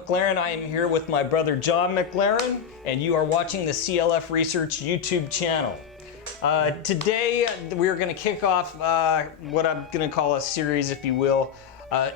McLaren. I am here with my brother John McLaren, and you are watching the CLF Research YouTube channel. Today we're going to kick off what I'm going to call a series, if you will,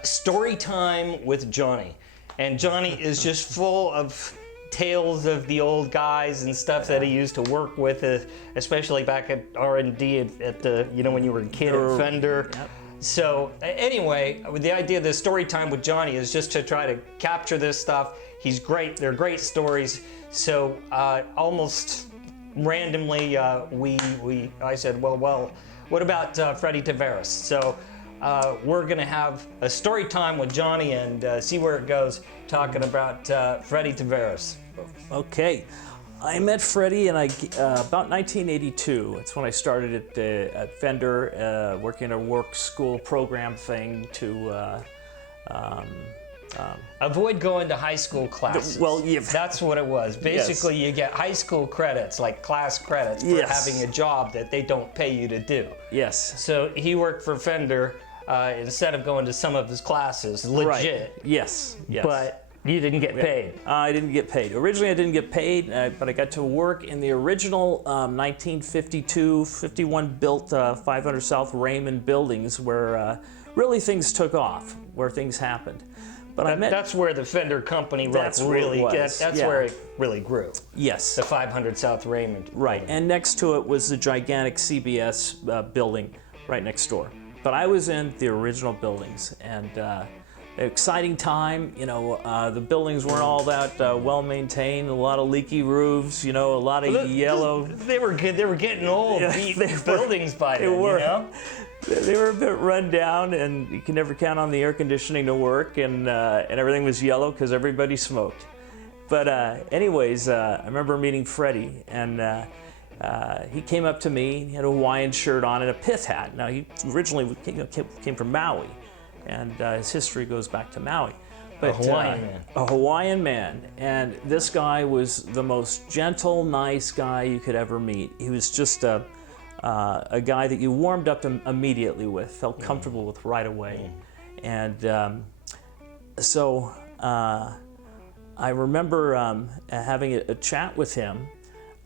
Story Time with Johnny. And Johnny is just full of tales of the old guys and stuff that he used to work with, especially back at R&D at the, you know, when you were a kid at Fender. Yep. So anyway, the idea of the Story Time with Johnny is just to try to capture this stuff. He's great. They're great stories. So almost randomly, I said, well, what about Freddie Tavares? So we're gonna have a story time with Johnny and see where it goes, talking about Freddie Tavares. Okay, I met Freddie in about 1982. It's when I started at Fender, working a work school program thing to avoid going to high school classes. Well, that's what it was. Basically, yes. You get high school credits, like class credits, for yes. having a job that they don't pay you to do. Yes. So he worked for Fender instead of going to some of his classes, legit. Right. Yes. Yes. But you didn't get paid. I didn't get paid. Originally, I didn't get paid, but I got to work in the original 1952-51 built 500 South Raymond buildings, where really things took off, where things happened. But that's where the Fender company that's really where it really grew. Yes. The 500 South Raymond. Right. And next to it was the gigantic CBS building right next door. But I was in the original buildings, and exciting time. You know, the buildings weren't all that well maintained. A lot of leaky roofs. You know, a lot of yellow. They were good. They were getting old. Yeah, buildings by then. You know? They were a bit run down, and you can never count on the air conditioning to work, and everything was yellow because everybody smoked. But anyways, I remember meeting Freddie, and he came up to me. He had a Hawaiian shirt on and a pith hat. Now, he originally came from Maui, and his history goes back to Maui. But, a Hawaiian man. A Hawaiian man, and this guy was the most gentle, nice guy you could ever meet. He was just a guy that you warmed up immediately with, felt comfortable with right away. And so I remember having a chat with him,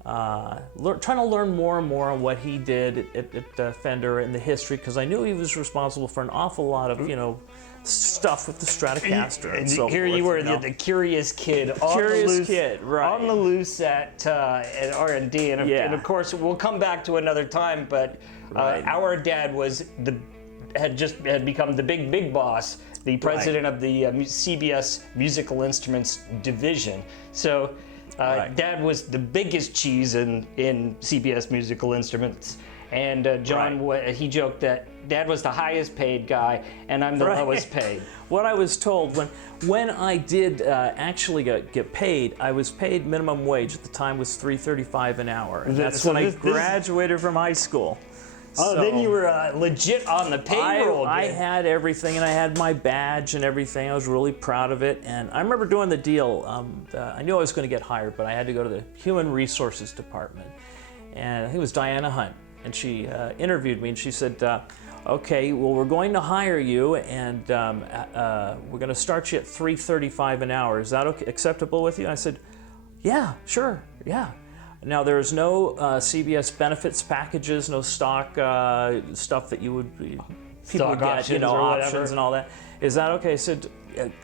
trying to learn more and more on what he did at Fender and the history, because I knew he was responsible for an awful lot of, you know, stuff with the Stratocaster. And so here you were, the curious kid, on the loose at R&D, and of course we'll come back to another time. But our dad had become the big boss, the president of the CBS Musical Instruments division. So Dad was the biggest cheese in CBS Musical Instruments. And John, he joked that Dad was the highest paid guy, and I'm the lowest paid. What I was told, when I did actually get paid, I was paid minimum wage. At the time was $3.35 an hour. And that's when I graduated from high school. Oh, so then you were legit on the payroll. I had everything, and I had my badge and everything. I was really proud of it. And I remember doing the deal. I knew I was going to get hired, but I had to go to the Human Resources Department. And I think it was Diana Hunt. And she interviewed me, and she said, okay, well, we're going to hire you, and we're going to start you at $3.35 an hour. Is that acceptable with you? And I said, yeah, sure, yeah. Now, there's no CBS benefits packages, no stock stuff that people would get, you know, options and all that. Is that okay? I said,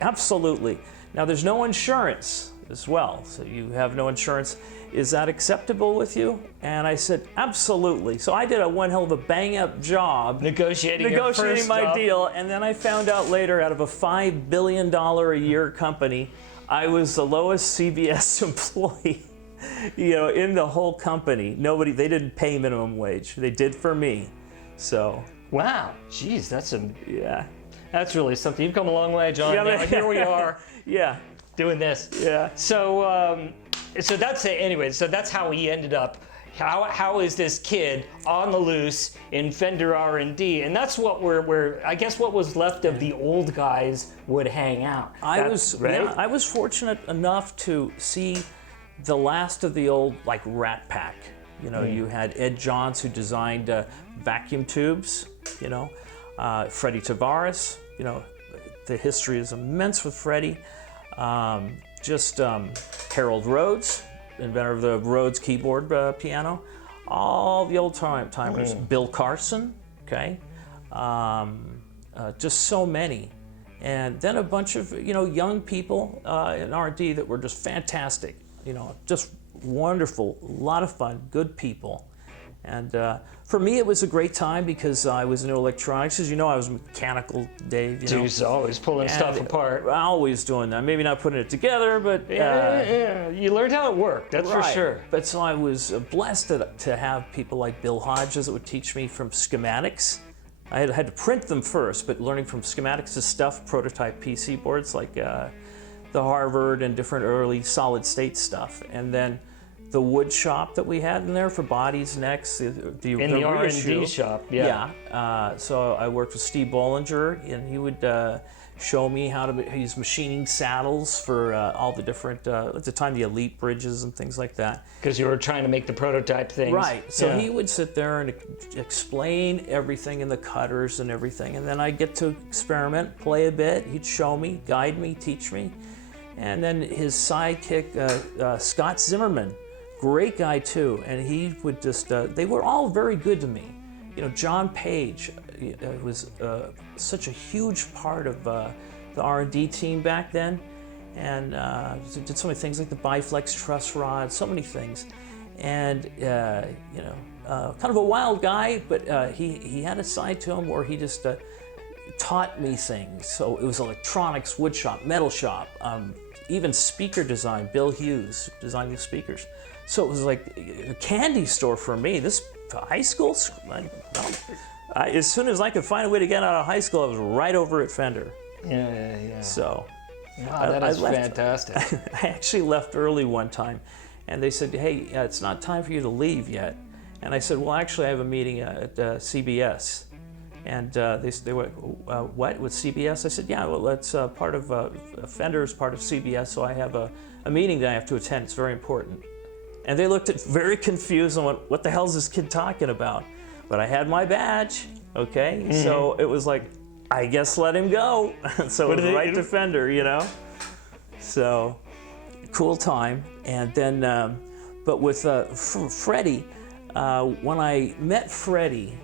absolutely. Now, there's no insurance as well, so you have no insurance. Is that acceptable with you? And I said, absolutely. So I did one hell of a bang-up job negotiating my deal, and then I found out later, out of a $5 billion a year company, I was the lowest CBS employee, you know, in the whole company. They didn't pay minimum wage. They did for me. So. Wow, geez, that's really something. You've come a long way, John. Now, here we are. Yeah. Doing this. Yeah. So, so that's it. Anyway, so that's how he ended up. How is this kid on the loose in Fender R&D? And that's what I guess what was left of the old guys would hang out. I was fortunate enough to see the last of the old, like, Rat Pack. You know, you had Ed Johns, who designed vacuum tubes, you know, Freddie Tavares, you know, the history is immense with Freddie. Harold Rhodes, inventor of the Rhodes keyboard piano, all the old timers. Bill Carson, okay, just so many. And then a bunch of, young people in R&D that were just fantastic, just wonderful, a lot of fun, good people. And for me, it was a great time because I was into electronics. As you know, I was mechanical, Dave. Dude's always pulling stuff apart. Always doing that. Maybe not putting it together, but... Yeah. You learned how it worked, that's right. for sure. But so I was blessed to have people like Bill Hodges that would teach me from schematics. I had to print them first, but learning from schematics to stuff, prototype PC boards like the Harvard and different early solid state stuff. And then the wood shop that we had in there for bodies, necks, the R&D shop, yeah. So I worked with Steve Bollinger, and he would show me how to use machining saddles for all the different, at the time, the Elite bridges and things like that. Because you were trying to make the prototype things. Right. So he would sit there and explain everything in the cutters and everything, and then I'd get to experiment, play a bit. He'd show me, guide me, teach me. And then his sidekick, Scott Zimmerman, great guy too, and he would just, they were all very good to me. John Page was such a huge part of the R&D team back then, and did so many things like the Biflex truss rod, so many things. And, kind of a wild guy, but he had a side to him where he just taught me things. So it was electronics, wood shop, metal shop, even speaker design. Bill Hughes designed these speakers. So it was like a candy store for me. This high school, as soon as I could find a way to get out of high school, I was right over at Fender. Yeah. So wow, that is fantastic. I actually left early one time, and they said, "Hey, it's not time for you to leave yet." And I said, "Well, actually, I have a meeting at CBS." And they went, "What, with CBS?" I said, "Yeah, well, that's part of Fender is part of CBS, so I have a meeting that I have to attend. It's very important." And they looked very confused and went, "What the hell is this kid talking about?" But I had my badge, okay? Mm-hmm. So it was like, I guess let him go. So it was right to Fender, So cool time. And then, but with Freddie, when I met Freddie,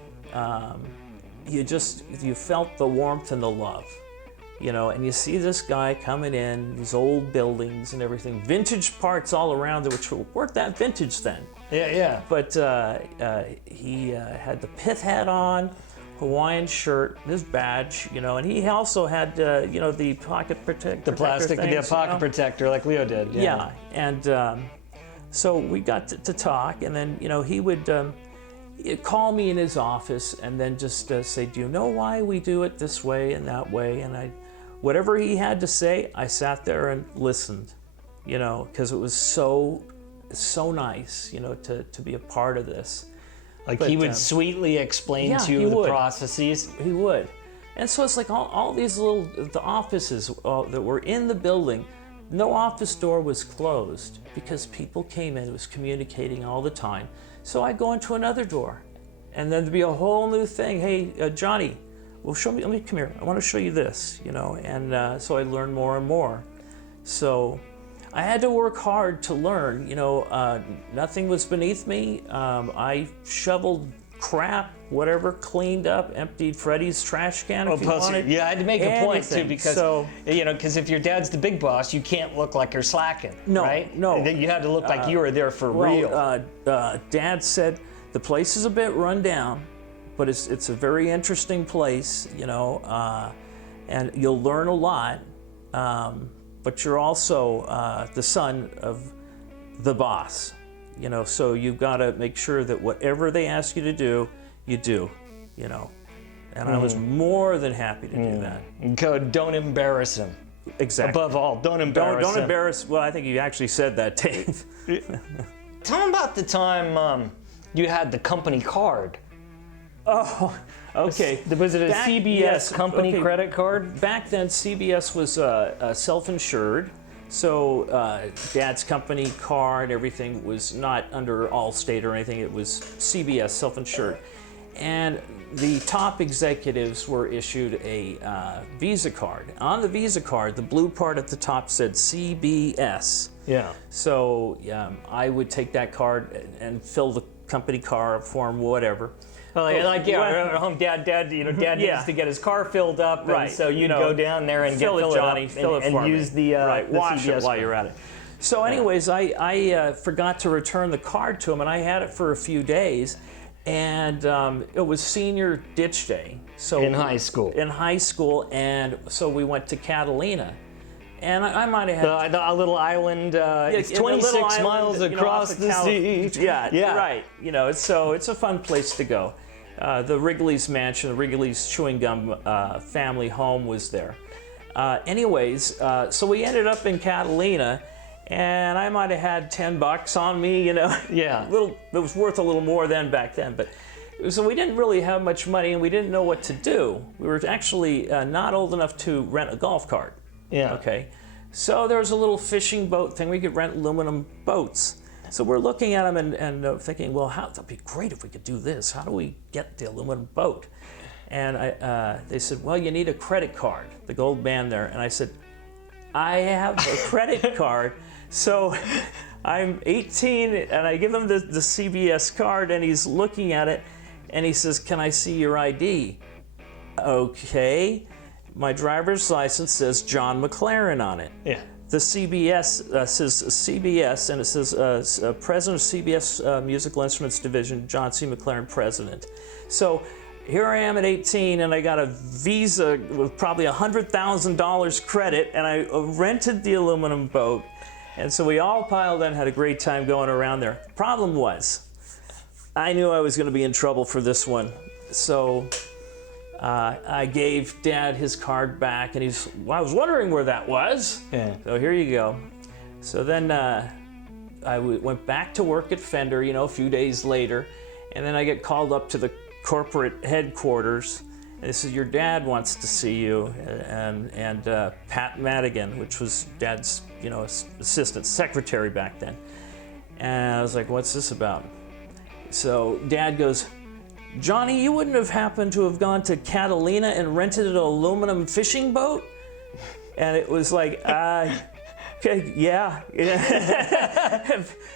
you felt the warmth and the love. And you see this guy coming in, these old buildings and everything, vintage parts all around it, which weren't that vintage then. Yeah. But he had the pith hat on, Hawaiian shirt, his badge, and he also had, the pocket protector. The plastic, things, the pocket protector like Leo did. Yeah, and so we got to talk, and then, he would call me in his office and then just say, "Do you know why we do it this way and that way?" And whatever he had to say, I sat there and listened, because it was so nice, to be a part of this. But he would sweetly explain to you the processes. He would. And so it's like all these the offices that were in the building, no office door was closed because people came in, it was communicating all the time. So I go into another door, and then there'd be a whole new thing. "Hey, Johnny, well, show me. Let me come here. I want to show you this." And so I learned more and more. So I had to work hard to learn. Nothing was beneath me. I shoveled crap, whatever, cleaned up, emptied Freddie's trash can if you wanted. Yeah, I had to make a point too, because because if your dad's the big boss, you can't look like you're slacking. No, right? no. You had to look like you were there for real. Dad said the place is a bit run down, but it's a very interesting place, and you'll learn a lot. But you're also the son of the boss. So you've got to make sure that whatever they ask you to do, you do, And I was more than happy to do that. Don't embarrass him. Exactly. Above all, don't embarrass him. Don't embarrass. Well, I think you actually said that, Dave. Tell him about the time you had the company card. Oh, okay. Was it a CBS company credit card? Back then, CBS was self-insured. So Dad's company car and everything was not under Allstate or anything. It was CBS, self-insured. And the top executives were issued a Visa card. On the Visa card, the blue part at the top said CBS. Yeah. So I would take that card and fill the company car form, whatever. Well, like at home, Dad, Dad needs to get his car filled up, right? And so you'd go down there and fill it, Johnny, fill it up and use the wash CBS it while you're at it. So, anyways, I forgot to return the card to him, and I had it for a few days, and it was senior ditch day. So in high school. In high school, and so we went to Catalina. And I might have had a little island. It's 26 miles across the sea. Yeah, right. It's a fun place to go. The Wrigley's mansion, the Wrigley's chewing gum family home was there. Anyways, so we ended up in Catalina, and I might have had $10 on me. Yeah. It was worth a little more back then, but. So we didn't really have much money, and we didn't know what to do. We were actually not old enough to rent a golf cart. Yeah. Okay. So there was a little fishing boat thing. We could rent aluminum boats. So we're looking at them and thinking, well, that'd be great if we could do this. How do we get the aluminum boat? And they said, well, you need a credit card. The old man there. And I said, I have a credit card. So I'm 18, and I give him the CBS card, and he's looking at it, and he says, can I see your ID? Okay. My driver's license says John McLaren on it. Yeah. The CBS says CBS, and it says President of CBS Musical Instruments Division, John C. McLaren, President. So here I am at 18, and I got a Visa with probably $100,000 credit, and I rented the aluminum boat. And so we all piled in, had a great time going around there. Problem was, I knew I was going to be in trouble for this one. So I gave Dad his card back, and I was wondering where that was. Yeah. So here you go. So then I went back to work at Fender, a few days later, and then I get called up to the corporate headquarters, and they said, your dad wants to see you, and Pat Madigan, which was Dad's, assistant secretary back then. And I was like, what's this about? So Dad goes, Johnny, you wouldn't have happened to have gone to Catalina and rented an aluminum fishing boat? And it was like, okay, yeah.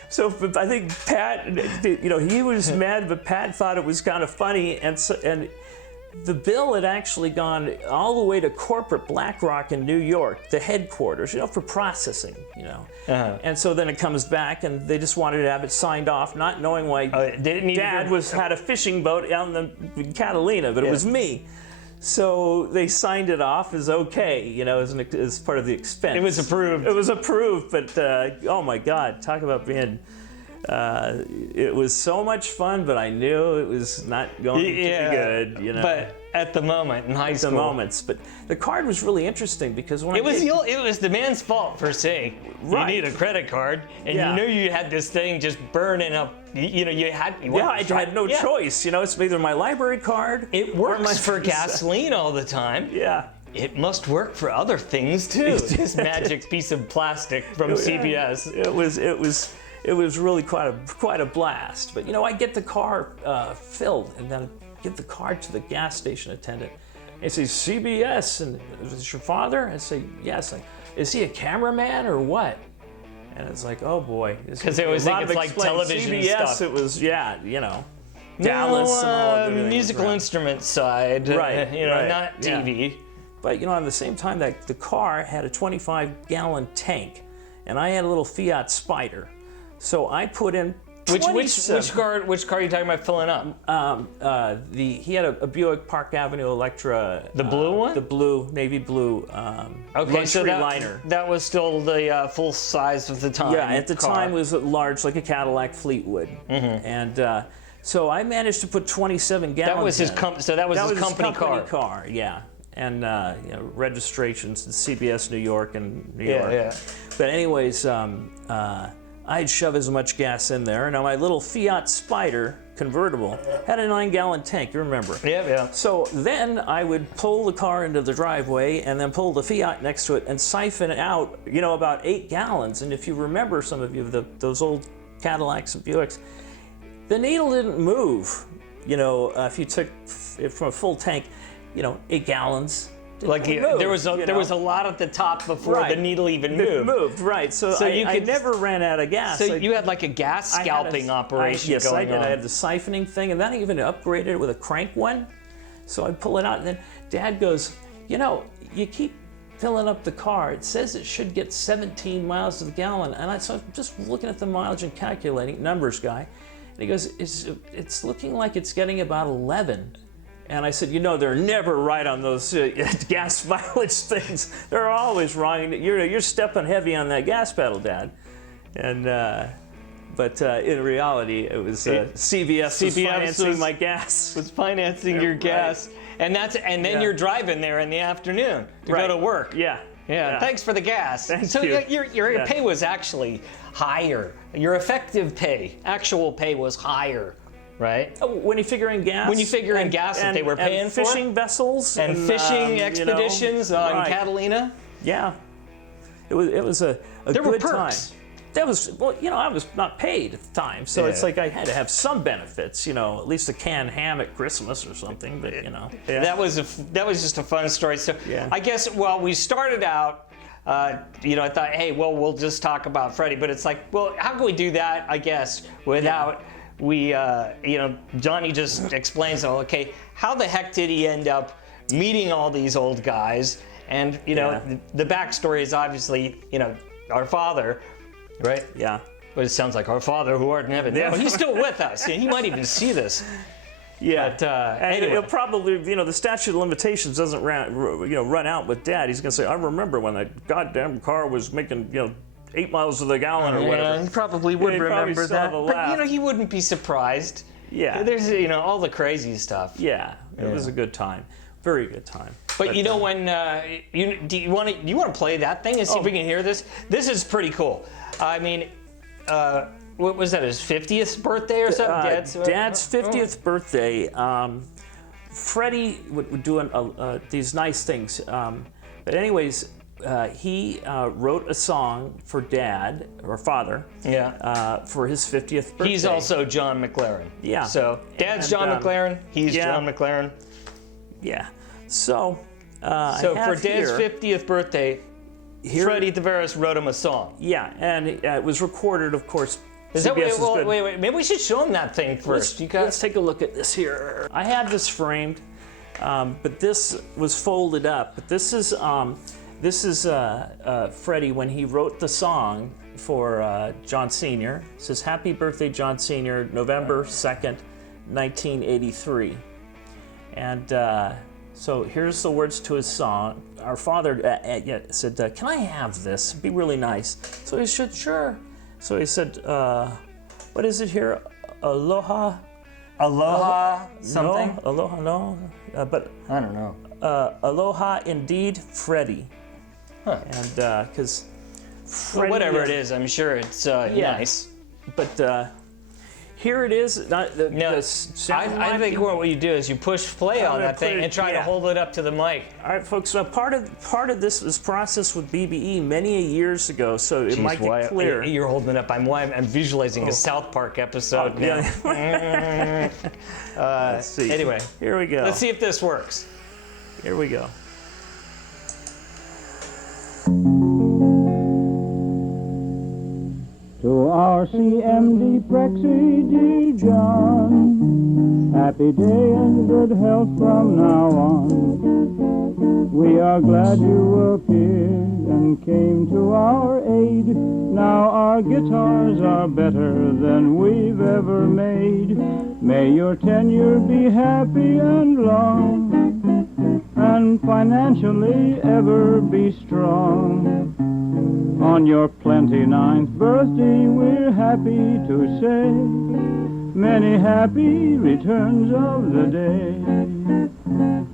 So I think Pat, he was mad, but Pat thought it was kind of funny, and the bill had actually gone all the way to corporate BlackRock in New York, the headquarters, for processing, Uh-huh. And so then it comes back, and they just wanted to have it signed off, not knowing why Dad had a fishing boat on the Catalina, but it was me. So they signed it off as okay, as part of the expense. It was approved. It was approved, but oh my God, talk about being... it was so much fun, but I knew it was not going to be good, But at the moment in high school, the moments. But the card was really interesting because when it was the man's fault for saying you need a credit card, and you knew you had this thing just burning up. I had no choice. It's either my library card. It works for gasoline all the time. Yeah. It must work for other things too. This magic piece of plastic from CBS. It was really quite a blast. But I get the car filled, and then I give the card to the gas station attendant. He says, CBS, and is this your father? I say, yes. Is he a cameraman or what? And it's like, oh boy. Because they always think it's like television CBS, stuff. it was, Dallas and all of the musical instrument side. Right. Not TV. Yeah. But at the same time, the car had a 25-gallon tank, and I had a little Fiat Spider. So I put in which car are you talking about filling up? He had a Buick Park Avenue Electra. The blue one? The blue, navy blue. Luxury liner. That was still the full size of the time. Yeah, at the time it was large, like a Cadillac Fleetwood. Mm-hmm. And so I managed to put 27 gallons. That was his company car. Yeah. And registrations, CBS New York and New York. Yeah. But anyways, I'd shove as much gas in there. Now my little Fiat Spider convertible had a 9-gallon tank, you remember? Yeah. So then I would pull the car into the driveway and then pull the Fiat next to it and siphon it out, about 8 gallons. And if you remember, some of you, those old Cadillacs and Buicks, the needle didn't move. if you took it from a full tank, 8 gallons. Like there was a lot at the top before the needle even moved. It moved, right. So I never ran out of gas. So you had like a gas scalping operation yes, going I did. on. I had the siphoning thing, and then I even upgraded it with a crank one. So I'd pull it out, and then Dad goes, you keep filling up the car. It says it should get 17 miles to the gallon. And so I'm just looking at the mileage and calculating, numbers guy. And he goes, it's looking like it's getting about 11. And I said, they're never right on those gas mileage things. They're always wrong. You're stepping heavy on that gas pedal, Dad. And but in reality, it was CVS was financing my gas. Was financing your gas, and then you're driving there in the afternoon to go to work. Yeah. Thanks for the gas. Thank you. Your pay was actually higher. Your effective pay, actual pay, was higher. Right? When you figure in gas. When you figure in gas that they were paying for. Fishing vessels. And fishing expeditions on Catalina. Yeah. It was a there good were perks. time. That was, I was not paid at the time, so it's like I had to have some benefits, at least a canned ham at Christmas or something, but Yeah. That was just a fun story. So I guess, we started out, I thought, hey, we'll just talk about Freddie, but it's like, how can we do that, I guess, without... Johnny just explains, how the heck did he end up meeting all these old guys? And, the backstory is obviously, our father, right? Yeah. But it sounds like our Father who art in heaven. No, he's still with us. He might even see this. Yeah. But, anyway. It'll probably, the statute of limitations doesn't run out with Dad. He's going to say, I remember when that goddamn car was making, 8 miles to the gallon or whatever. He probably would remember that. But he wouldn't be surped. Yeah. There's all the crazy stuff. Yeah. It was a good time. Very good time. But when do you want to play that thing and see if we can hear this? This is pretty cool. I mean, what was that? His 50th birthday or something? Dad's 50th birthday. Freddie would do these nice things. But anyways. He wrote a song for Dad, or Father, for his 50th birthday. He's also John McLaren. Yeah. So Dad's John McLaren, he's John McLaren. Yeah. So, for Dad's 50th birthday, Freddie Tavares wrote him a song. Yeah, and it was recorded, of course. Wait, maybe we should show him that thing first. Let's take a look at this here. I have this framed, but this was folded up. But this is Freddie when he wrote the song for John Sr. It says, Happy Birthday, John Sr., November 2nd, 1983. And so here's the words to his song. Our father said, can I have this? It'd be really nice. So he said, sure. So he said, what is it here? Aloha? Aloha something? No, aloha, no. But I don't know. Aloha indeed, Freddie. Huh. And because whatever it is, I'm sure it's nice. But here it is. I think what you do is you push play on that thing and try to hold it up to the mic. All right, folks. So part of this process with BBE many years ago, so it might get clear. You're holding it up. I'm visualizing a South Park episode. Yeah. Let's see. Anyway, here we go. Let's see if this works. Here we go. To our CMD Prexy, dear John, happy day and good health from now on. We are glad you appeared and came to our aid. Now our guitars are better than we've ever made. May your tenure be happy and long, and financially ever be strong. On your 29th birthday, we're happy to say many happy returns of the day.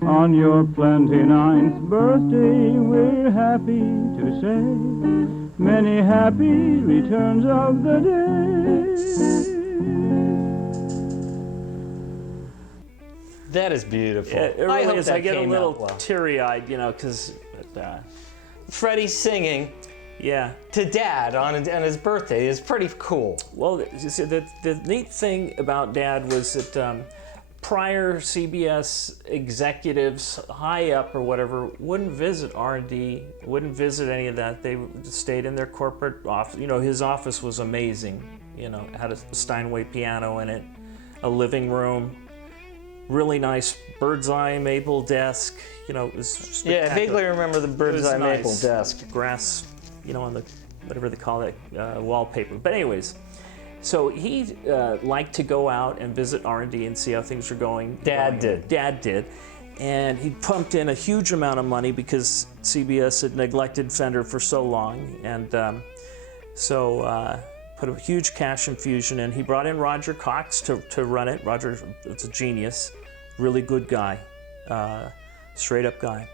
On your 29th birthday, we're happy to say many happy returns of the day. That is beautiful. It really is. I get a little teary-eyed, because Freddie singing. Yeah. To Dad on his birthday is pretty cool. Well, you see, the neat thing about Dad was that prior CBS executives high up or whatever wouldn't visit R&D, wouldn't visit any of that. They stayed in their corporate office. You know, his office was amazing. You know, had a Steinway piano in it, a living room, really nice bird's eye maple desk. You know, it was spectacular. Yeah, I vaguely remember the bird's eye maple nice. desk. Grass, you know, on the whatever they call it, wallpaper. But anyways, so he liked to go out and visit R&D and see how things were going. Dad did. And he pumped in a huge amount of money because CBS had neglected Fender for so long. And so put a huge cash infusion in. He brought in Roger Cox to run it. Roger is a genius, really good guy, straight up guy.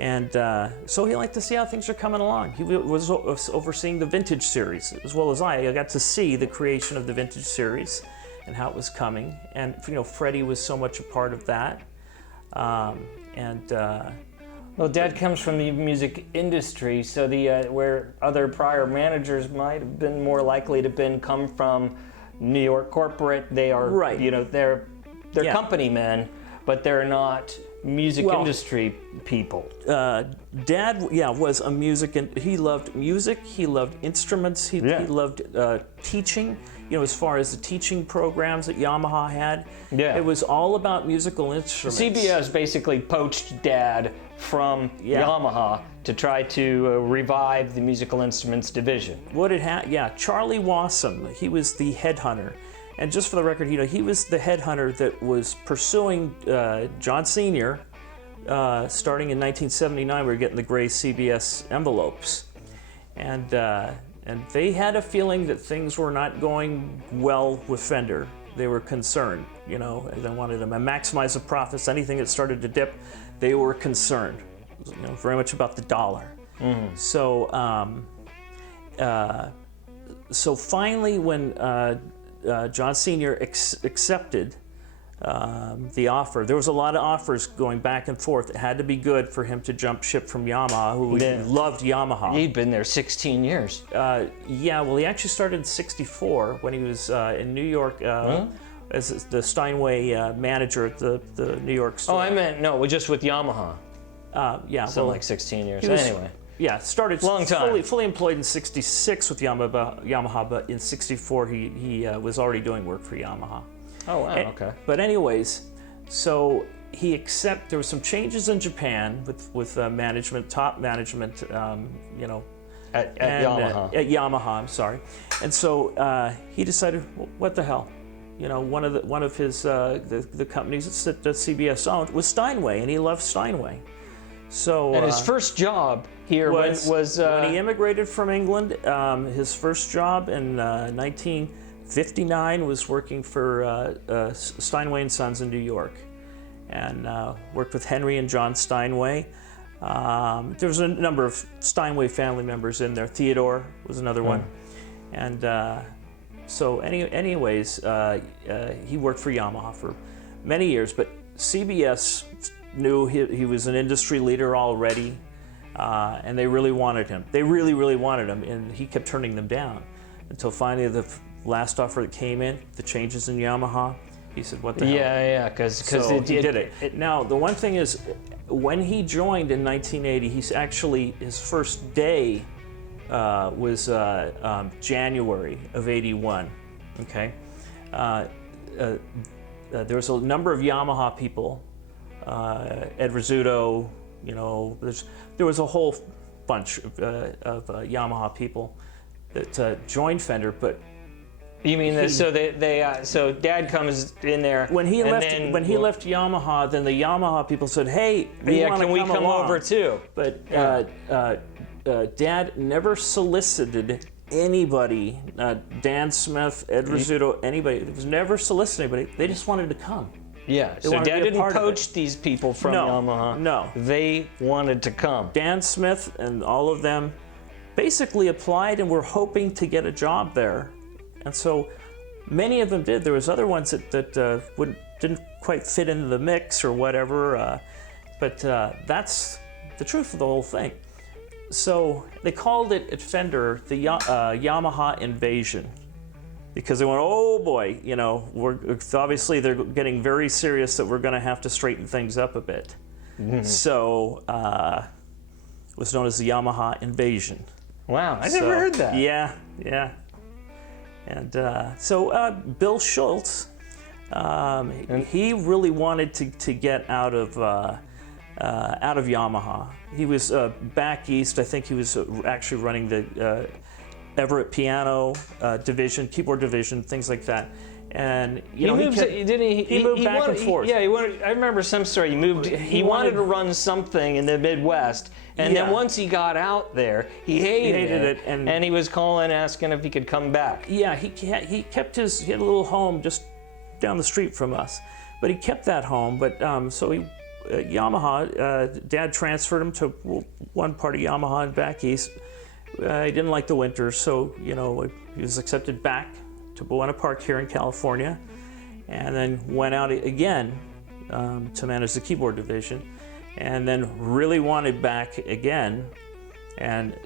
And so he liked to see how things are coming along. He was overseeing the Vintage series as well as I. I got to see the creation of the Vintage series and how it was coming. And you know, Freddie was so much a part of that. Well, Dad comes from the music industry, so where other prior managers might have been more likely to come from New York corporate. They are, right. You know, they're company men, but they're not music industry people. Dad, was a music, and he loved music. He loved instruments. He loved teaching. You know, as far as the teaching programs that Yamaha had, it was all about musical instruments. CBS basically poached Dad from Yamaha to try to revive the musical instruments division. Charlie Wassam, he was the headhunter. And just for the record, you know, he was the headhunter that was pursuing John Sr. Starting in 1979. We were getting the gray CBS envelopes. And they had a feeling that things were not going well with Fender. They were concerned, you know, they wanted to maximize the profits. Anything that started to dip, they were concerned. You know, very much about the dollar. Mm-hmm. So finally, when John Sr. accepted the offer, there was a lot of offers going back and forth. It had to be good for him to jump ship from Yamaha, who loved Yamaha. He'd been there 16 years. Well, he actually started in '64 when he was in New York as the Steinway manager at the New York store. Oh, I meant, no, just with Yamaha. So like 16 years. Anyway. Yeah, started long time. Fully employed in '66 with Yamaha, but in '64 he was already doing work for Yamaha. Oh wow, okay. But anyways, so there was some changes in Japan with management, top management, you know, at Yamaha. At Yamaha, I'm sorry, and so he decided, well, what the hell, you know, one of his the companies that CBS owned was Steinway, and he loved Steinway. So and his first job here was when he immigrated from England. His first job in 1959 was working for Steinway and Sons in New York, and worked with Henry and John Steinway. There was a number of Steinway family members in there. Theodore was another one, and so anyways, he worked for Yamaha for many years, but CBS knew he was an industry leader already, and they really wanted him. They really, really wanted him, and he kept turning them down until finally the last offer that came in, the changes in Yamaha, he said, what the hell? Yeah, because he did it. Now, the one thing is, when he joined in 1980, his first day was January of '81, okay? There was a number of Yamaha people, Ed Rizzuto, you know, there was a whole bunch of Yamaha people that joined Fender, but you mean so Dad comes in there when he left Yamaha, then the Yamaha people said, hey, can we come over too? But Dad never solicited anybody, Dan Smith, Ed Rizzuto, anybody. It was never solicited anybody. They just wanted to come. Yeah, so Dad didn't poach these people from Yamaha. No. They wanted to come. Dan Smith and all of them basically applied and were hoping to get a job there. And so many of them did. There was other ones that didn't quite fit into the mix or whatever, but that's the truth of the whole thing. So they called it at Fender the Yamaha invasion. because they went, oh boy, you know, obviously they're getting very serious that we're going to have to straighten things up a bit. So it was known as the Yamaha invasion. Wow, I never heard that. Yeah, yeah. And so Bill Schultz, he really wanted to get out of Yamaha. He was back east. I think he was actually running the Everett piano division, keyboard division, things like that. And you know, he moved back and forth. Yeah, he wanted. I remember some story. He wanted to run something in the Midwest, and then once he got out there, he hated it, and he was calling, asking if he could come back. Yeah, he kept he had a little home just down the street from us, but he kept that home. But so Yamaha, Dad transferred him to one part of Yamaha and back east. He didn't like the winter, so you know he was accepted back to Buena Park here in California, and then went out again to manage the keyboard division, and then really wanted back again. And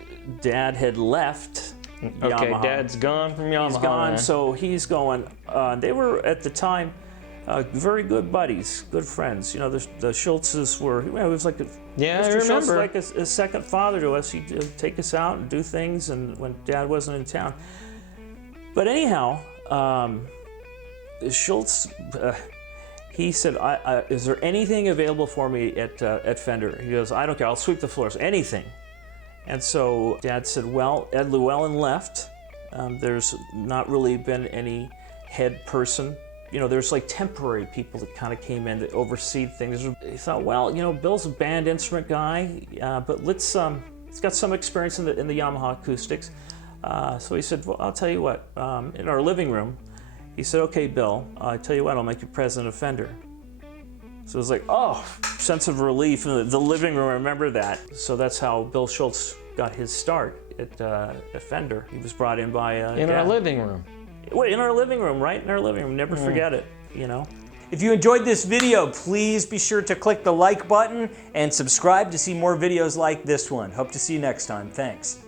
Dad had left Yamaha. Dad's gone from Yamaha. He's gone, so he's going. They were at the time very good buddies, good friends. You know, the Schultzes were. You know, it was like Mr. Schultz was like a second father to us. He'd take us out and do things, and when Dad wasn't in town. But anyhow, Schultz, he said, is there anything available for me at Fender? He goes, I don't care, I'll sweep the floors, anything. And so Dad said, well, Ed Llewellyn left. There's not really been any head person. You know, there's like temporary people that kind of came in that oversee things. He thought, well, you know, Bill's a band instrument guy, but he's got some experience in the Yamaha acoustics. So he said, well, I'll tell you what, in our living room, he said, okay, Bill, I tell you what, I'll make you president of Fender. So it was like, oh, sense of relief in the living room, I remember that. So that's how Bill Schultz got his start at Fender. He was brought in by in our living room. Wait, in our living room, right? In our living room, never forget it, you know. If you enjoyed this video, please be sure to click the like button and subscribe to see more videos like this one. Hope to see you next time. Thanks.